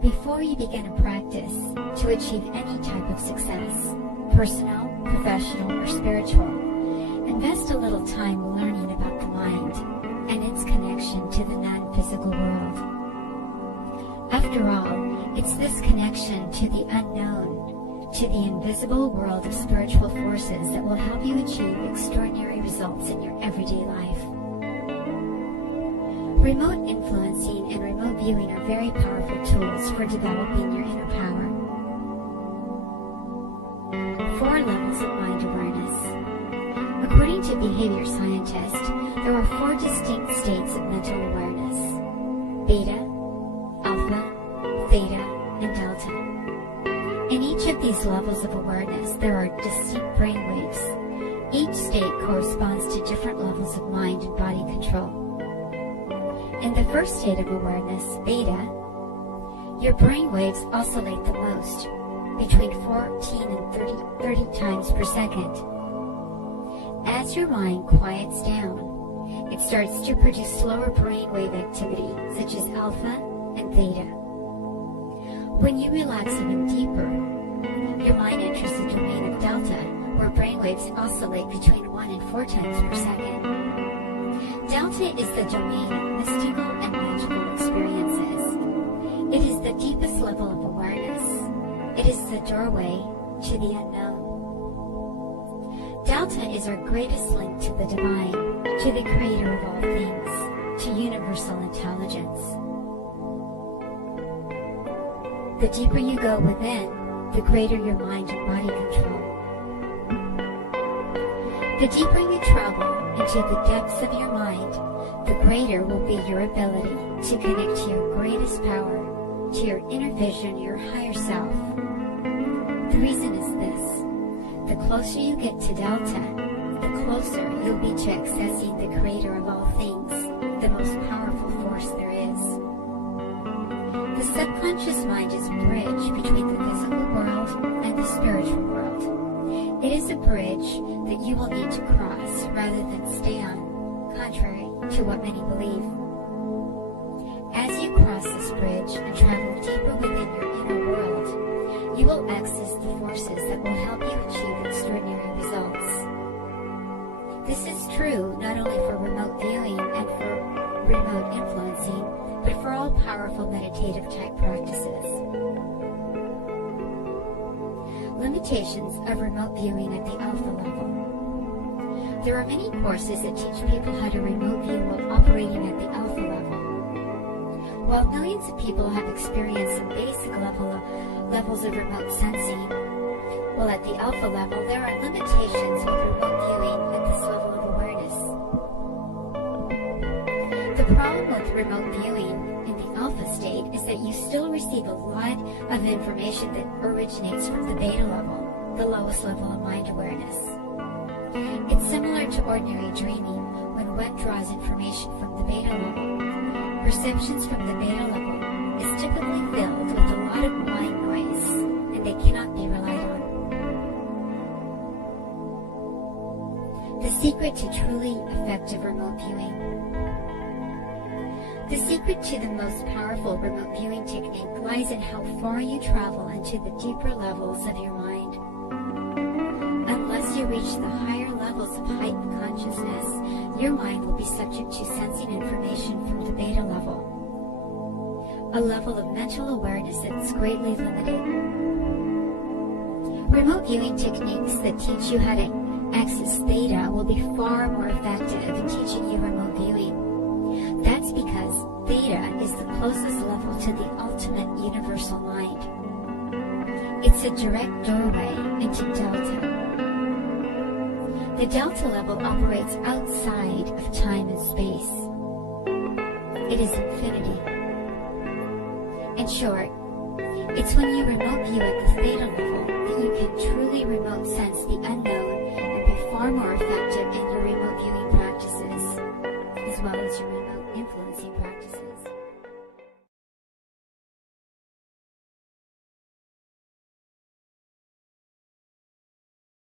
Before you begin a practice to achieve any type of success, personal, professional, or spiritual, invest a little time learning about the mind and its connection to the non-physical world. After all, it's this connection to the unknown, to the invisible world of spiritual forces that will help you achieve extraordinary results in your everyday life. Remote influencing and remote viewing are very powerful tools for developing your inner power. 4 levels of mind awareness. According to behavior scientists, there are 4 distinct states of mental awareness: beta, alpha, theta, and delta. In each of these levels of awareness, there are distinct brainwaves. Each state corresponds to different levels of mind and body control. In the first state of awareness, beta, your brainwaves oscillate the most, between 14 and 30 times per second. As your mind quiets down, it starts to produce slower brainwave activity, such as alpha and theta. When you relax even deeper, your mind enters the domain of delta, where brainwaves oscillate between 1 and 4 times per second. Delta is the domain of mystical and magical experiences. It is the deepest level of awareness. It is the doorway to the unknown. Delta is our greatest link to the divine, to the creator of all things, to universal intelligence. The deeper you go within, the greater your mind and body control. The deeper you travel into the depths of your mind, the greater will be your ability to connect to your greatest power, to your inner vision, your higher self. The reason is this: the closer you get to Delta, the closer you'll be to accessing the creator of all things, the most powerful force there is. The subconscious mind is a bridge between the physical world and the spiritual world. It is a bridge that you will need to cross rather than stay on, contrary to what many believe. As you cross this bridge and travel deeper within your inner world, you will access the forces that will help you achieve extraordinary results. This is true not only for remote viewing and for remote influencing, but for all powerful meditative type practices. Limitations of remote viewing at the alpha level. There are many courses that teach people how to remote view while operating at the alpha level. While millions of people have experienced some basic levels of remote sensing, while at the alpha level there are limitations with remote viewing at this level of awareness. The problem with remote viewing in the alpha state is that you still receive a lot of information that originates from the beta level, the lowest level of mind awareness. It's similar to ordinary dreaming when one draws information from the beta level. Perceptions from the beta level is typically filled with a lot of mind noise, and they cannot be relied on. The secret to truly effective remote viewing. The secret to the most powerful remote viewing technique lies in how far you travel into the deeper levels of your mind. Unless you reach the higher levels of heightened consciousness, your mind will be subject to sensing information from the beta level, a level of mental awareness that's greatly limited. Remote viewing techniques that teach you how to access theta will be far more effective in teaching you remote viewing. That's because theta is the closest level to the ultimate universal mind. It's a direct doorway into delta. The delta level operates outside of time and space. It is infinity. In short, it's when you remote view at the theta level that you can truly remote sense